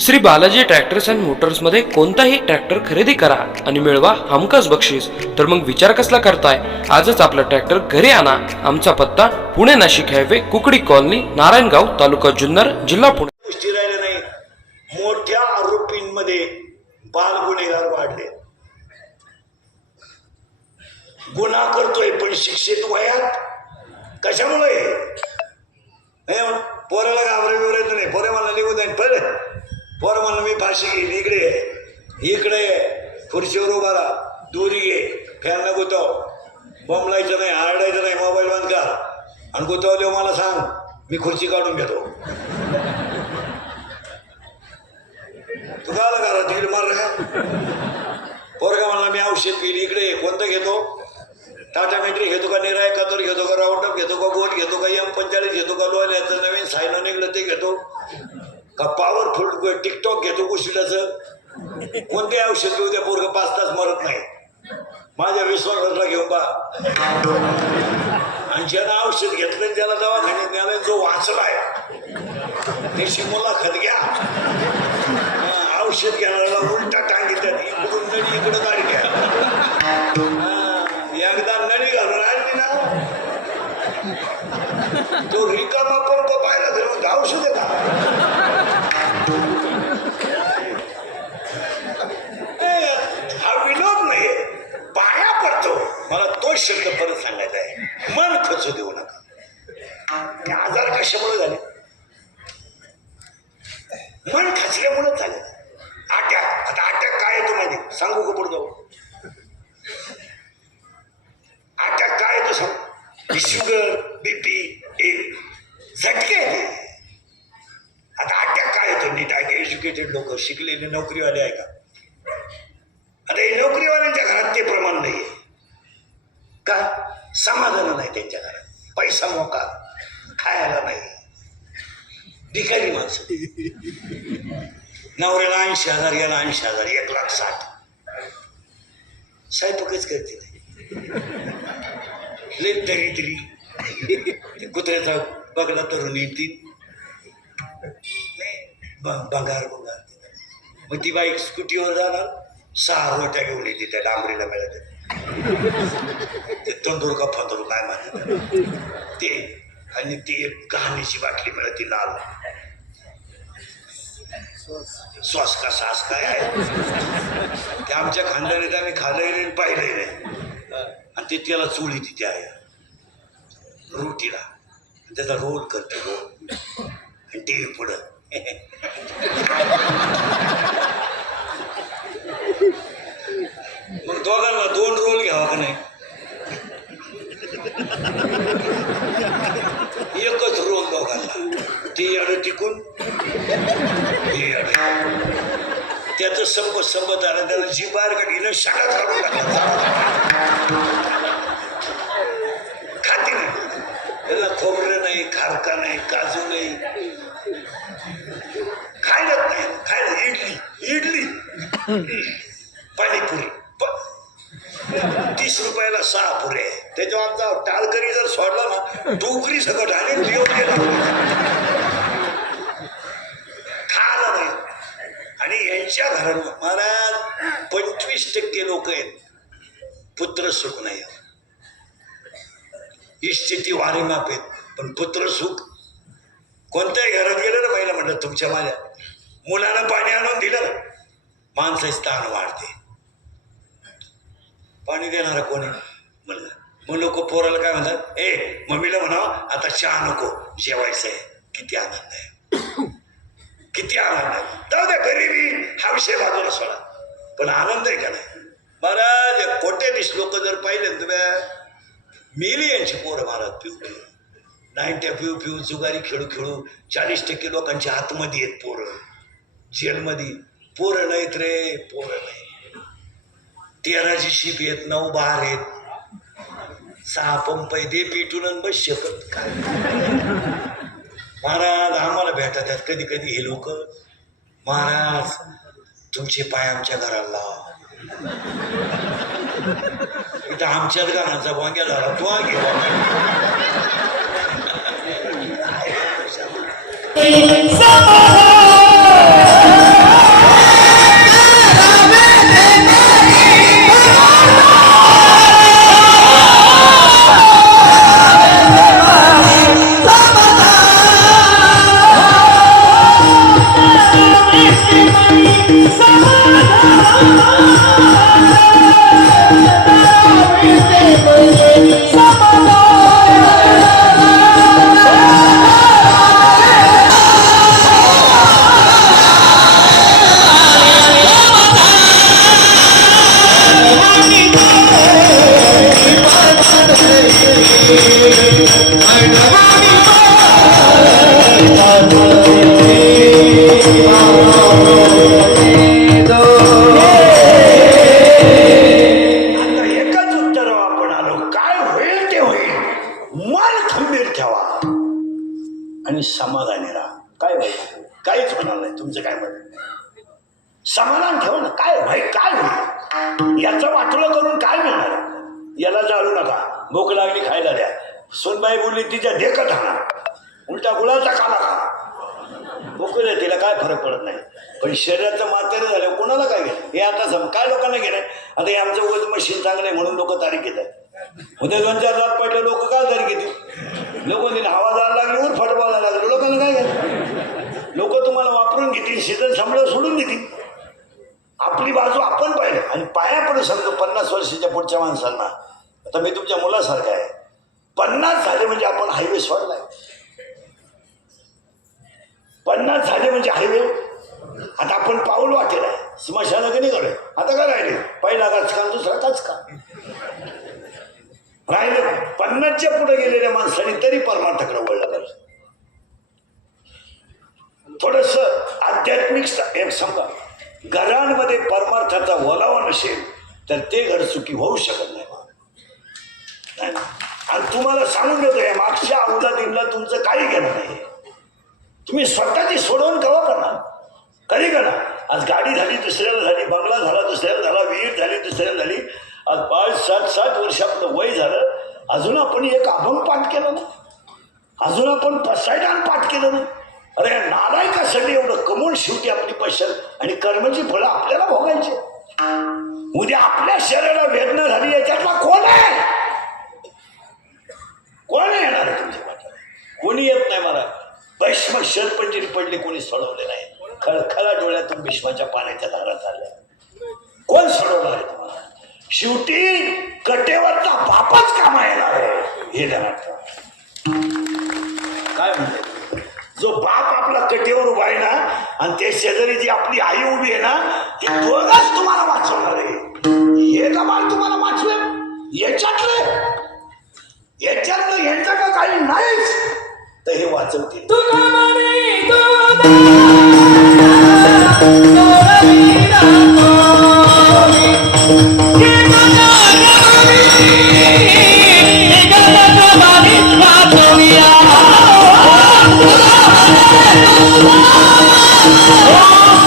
Shri Balaji tractors and मोटर्समध्ये कोणताही tractor खरेदी करा आणि मिळवा हमखास बक्षीस. तर मग विचार कसला करताय? आजच आपला ट्रॅक्टर घरी आणा. आमचा पत्ता पुणे नाशिक हायवे कुकडी कॉलनी नारायणगाव तालुका जुन्नर जिल्हा पुणे. गोष्टी राहिल्या नाही. मोठ्या आरोपींमध्ये बाल गुन्हेगार वाढले. गुन्हा करतोय पण शिक्षित वयात? कशामुळे? पोराला घाबरे बिवरायचं नाही. पोरे मला निघून जाईल पहिले पोरं म्हणलं मी फाशी घेईल इकडे इकडे ये. उभा राहा. दोरी घे फॅन न गुतव. बमलायचं नाही आरडायचं नाही मोबाईल बंद कर. आणि गुतवले मला सांग मी खुर्ची काढून घेतो. तू का करा तिकडे मार का पोरगा म्हणला मी औषध पिली. इकडे कोणतं घेतो? टाटा मेट्री घेतो का निराय? कातोर घेतो का राऊंडअप घेतो का गोल घेतो का एम पंचाळीस घेतो का लोन याचं नवीन सायनो इकडं ते घेतो. का पॉवरफुल टिकटॉक घेतो गोशिलाचं कोणते औषध घेऊ त्या पोरग? पाच तास मरत नाही. माझ्या विश्वासाला घेऊ बा. आणि ज्यानं औषध घेतलं त्याला दवाखान्यात न्याला जो वाचलाय त्याची मुलाखत घ्या. औषध घ्यायला उलटा टांगी इकडून नळी इकडं गाडी घ्या. एकदा नळी घालून आणली ना ते आजार कशामुळे झाले? मन खचल्यामुळे झाले. आट्या आता आट्याक काय येतो माहिती सांगू का पुढे जाऊ अटॅक काय येतो सांग? शुगर बीपी झटके येते. आता आट्याक काय येतो? नीट आहे एज्युकेटेड लोक शिकलेले नोकरीवाले आहे का? आता हे नोकरीवाल्यांच्या घरात ते प्रमाण नाही का? समाधान नाही त्यांच्या घरात. पैसा मोका. खायला नाही. भिकारी माणसं. नवऱ्याला ऐंशी हजार याला ऐंशी हजार एक लाख साठ. स्वयंपाकच करते नाही लई तरी तरी कुत्र्याचा बगला तरुण येतील बंगार बंगार मग ती बाईक स्कूटीवर जाणार सहा रोट्या घेऊन येते त्या डांबरीला मिळत ते तंदूर का फंदूर काय म्हणतात ते आणि ती एक कहाणीची बाटली मिळते लाल. श्वास का सास काय आहे? ते आमच्या खानदारीत आम्ही खाल्लंही नाही पाहिलंही नाही. आणि ते त्याला चोळी तिथे आहे. रोटीला. आणि त्याचा रोल करते रोल. आणि टी व्ही पुढं. मग दोघांना दोन रोल घ्यावा का नाही एकच रोल दोघांना ती अड टिकून ही अड त्याचं संप संपत आलं त्याला जी बाहेर शाळा काढून टाकला नाही. त्याला खोबरं नाही खारका नाही काजू नाही. खायलाच नाही खायला इडली इडली. पाणीपुरी. तीस रुपयाला सहा पुरे त्याच्यावर आमचा टाळकरी जर सोडला ना डोकरी सगळं आणि लिहून गेला. खायला नाही. आणि यांच्या घरात मला पंचवीस टक्के लोक आहेत. पुत्र सुख नाही. ही स्थिती वारी माप आहेत पण पुत्र सुख कोणत्याही घरात गेलं ना महिला म्हटलं तुमच्या माझ्या मुलांना पाणी आणून दिलं ना माणसाची स्थान वाढते. पाणी देणारा कोणी म्हणलं मग लोक पोराला काय म्हणतात? ए मम्मीला म्हणावं आता चहा नको जेवायचं आहे. किती आनंद आहे. किती आनंद आहे. जाऊ द्या गरीबी हा विषय बाजूला सोडा. पण आनंद आहे का नाही? महाराज कोट्याधीश लोक जर पाहिले तुम्ही मिलियनची पोरं महाराज पिऊ पिऊ. नाईन्ट्या पिऊ पिऊ जुगारी खेळू खेळू चाळीस टक्के लोकांच्या आतमध्ये आहेत पोरं. जेलमध्ये. पोरं नाहीत रे पोरं नाही तेराची शिप आहेत नऊ बार आहेत. सहा पंप आहे ते पिटून बस शकत काय? महाराज आम्हाला भेटतात कधी कधी हे लोक. महाराज तुमचे पाय आमच्या घराला लावा. इथं आमच्याच घराचा वांग्या झाला तो घेऊ हो आणि समाधानी राहा. काय होईल? काहीच होणार नाही. तुमचं काय म्हणत समाधान ठेवा ना. काय भाई काय होईल? याचं वाटलं करून काय मिळणार याला जाळू नका. भूक लागली खायला द्या. सोनबाई बोलली तिच्या देखत हा. उलटा गुळाचा काला खा भूक तिला काय फरक पडत नाही. पण शरीराचं मातेरे झालं कोणाला काय घेणं? हे आता जम काय लोकांना घेणं आता हे आमचं वज मशीन चांगलं आहे म्हणून लोक तारीख घेतात. उद्या दोन चार रात पडले लोक काय तारीख घेतील. लोक हवा जायला लागली उर फटवायला लागलं. लोकांना काय घ्या लोक तुम्हाला वापरून घेतील सीझन संपलं सोडून देतील. आपली बाजू आपण पाहिलं. आणि पाया पडू सांगतो पन्नास वर्षाच्या पुढच्या माणसांना. आता मी तुमच्या मुलासारखा आहे. पन्नास झाले म्हणजे आपण हायवे सोडलाय. पन्नास झाले म्हणजे हायवे. आता आपण पाऊल वाटेल आहे स्मशानं कधी आता काय राहिले? पहिला काच का दुसरा काच का राहिले. पन्नासच्या पुढे गेलेल्या माणसाने तरी परमार्थाकडे वळलं पाहिजे. थोडस आध्यात्मिक एक समजा घरांमध्ये परमार्थाचा ओलावा नसेल तर ते घर सुखी होऊ शकत नाही. नाही ना? आणि तुम्हाला सांगून देतो या मागच्या अवलादींना तुमचं काही घेणं नाही. तुम्ही स्वतःची सोडवून कवा करणार? कधी करणार आज गाडी झाली दुसऱ्याला झाली बंगला झाला दुसऱ्याला झाला विहीर झाली दुसऱ्याला झाली. आज पाच सात सात वर्ष आपलं वय झालं. अजून आपण एक अभंग पाठ केलं ना अजून आपण पसायदान पाठ केलं ना अरे नालायकासाठी एवढं कमवून शेवटी आपली पैशात आणि कर्मची फळं आपल्याला भोगायची उद्या आपल्या शरीराला वेदना झाली याच्यातला कोण आहे कोण येणार आहे तुमच्या वाट्याला कोणी येत नाही मला भीष्म शरपंजरी पडले कोणी सोडवले नाही. खळखळा डोळ्यातून भीष्माच्या पाण्याच्या धारा चालल्या कोण सोडवणार आहे तुम्हाला? शेवटी कटेवरचा बापच कामायला आहे हे ध्यानात काय म्हणते? जो बाप आपला कटेवर उभा आहे ना आणि ते शेजारी जी आपली आई उभी आहे ना ती दोघच तुम्हाला वाचवणार आहे. हे का बाळ तुम्हाला वाचवे याच्यातले याच्यातलं यांचं का काही नाहीच? तर हे वाचवते Oh!